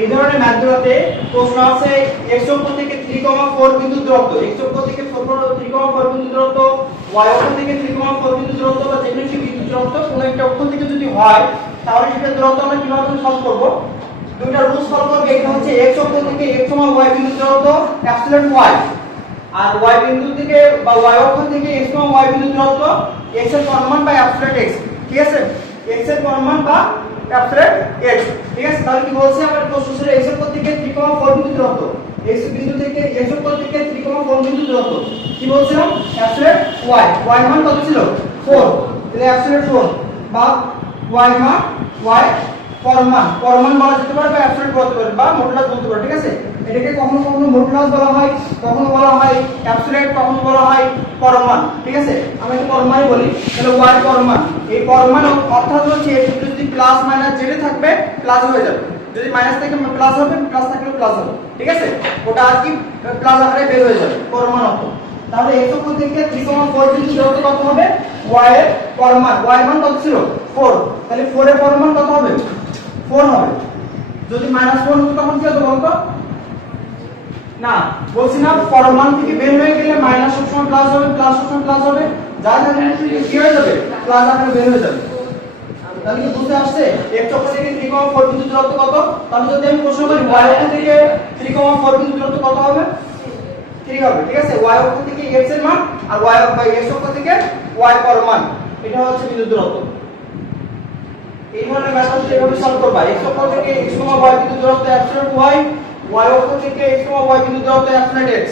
এই ধরনের ম্যাথগুলোতে প্রশ্ন আছে x অক্ষ থেকে 3,4 বিন্দু দূরত্ব। x অক্ষ থেকে 3,4 বিন্দু দূরত্ব y অক্ষ থেকে 3,4 বিন্দু দূরত্ব বা যেকোনো একটি বিন্দু দূরত্ব কোনো একটা অক্ষ থেকে যদি হয় তাহলে সেটা দূরত্ব আমরা কীভাবে সলভ করব? দুইটা রুলস ফলো করবে। একটা হচ্ছে x অক্ষ থেকে x সমান y বিন্দু দূরত্ব অ্যাবসলিউট y আর y বিন্দু থেকে বা y অক্ষ থেকে x সমান y বিন্দু দূরত্ব x এর পরিমাণ বা অ্যাবসলিউট x ঠিক আছে? x এর পরিমাণ বা অ্যাবসলিউট x. ঠিক তাহলে কি বলছে? আমার প্রশ্ন ছিল x অক্ষ থেকে 3,4 বিন্দু দূরত্ব x বিন্দু থেকে x অক্ষ থেকে 3,4 বিন্দু দূরত্ব কি বলছিলাম? Absolute y. Y মান কত ছিল? 4 তাহলে অ্যাবসলিউট 4 বা y মান y পরমান পরমান বলা যেতে পারে বা অ্যাবসলিউট বলতে পারে বা মডুলাস বলতে পারে ঠিক আছে? এটাকে কখনো কখনো মডুলাস বলা হয় কখনো বলা হয় অ্যাবসলিউট কখনো বলা হয় পরমান ঠিক আছে? আমি একটু পরমানই বলি তাহলে y পরমান এই পরমান অর্থাৎ হচ্ছে যদি প্লাস মাইনাস যেটা থাকবে প্লাস হয়ে যাবে। যদি মাইনাস থেকে প্লাস হবে প্লাস থাকলে প্লাস হবে ঠিক আছে? ওটা আর কি প্লাস আকারে বের হয়ে যাবে অর্থ। তাহলে অক্ষ থেকে 3,4 বিন্দু দূরত্ব কত হবে? ওয়াই এর পরমান ওয়াই মান কত ছিল? 4 তাহলে 4 এর পরমান কত হবে? 4 হবে। যদি মাইনাস 4 হতো তখন কি হতো বলতো? না বলছি না পরমান থেকে বের হয়ে সবসময় প্লাস হবে প্লাস সবসময় প্লাস হবে যা থাকলে কি হয়ে যাবে? প্লাস আকারে বের হয়ে যাবে। তাহলে কি বুঝতে আসছে? x অক্ষ থেকে 3,4 বিন্দু দূরত্ব কত? তাহলে যদি আমি প্রশ্ন করি y অক্ষ থেকে 3,4 বিন্দু দূরত্ব কত হবে? 3 হবে ঠিক আছে? y অক্ষ থেকে x এর মান আর y অক্ষ বাই x অক্ষ থেকে y পর মান এটা হচ্ছে বিন্দু দূরত্ব। এই ধরনের ম্যাথড এভাবে সলভ করবা x অক্ষ থেকে x y বিন্দু দূরত্ব অ্যাবসলিউট y y অক্ষ থেকে x y বিন্দু দূরত্ব অ্যাবসলিউট x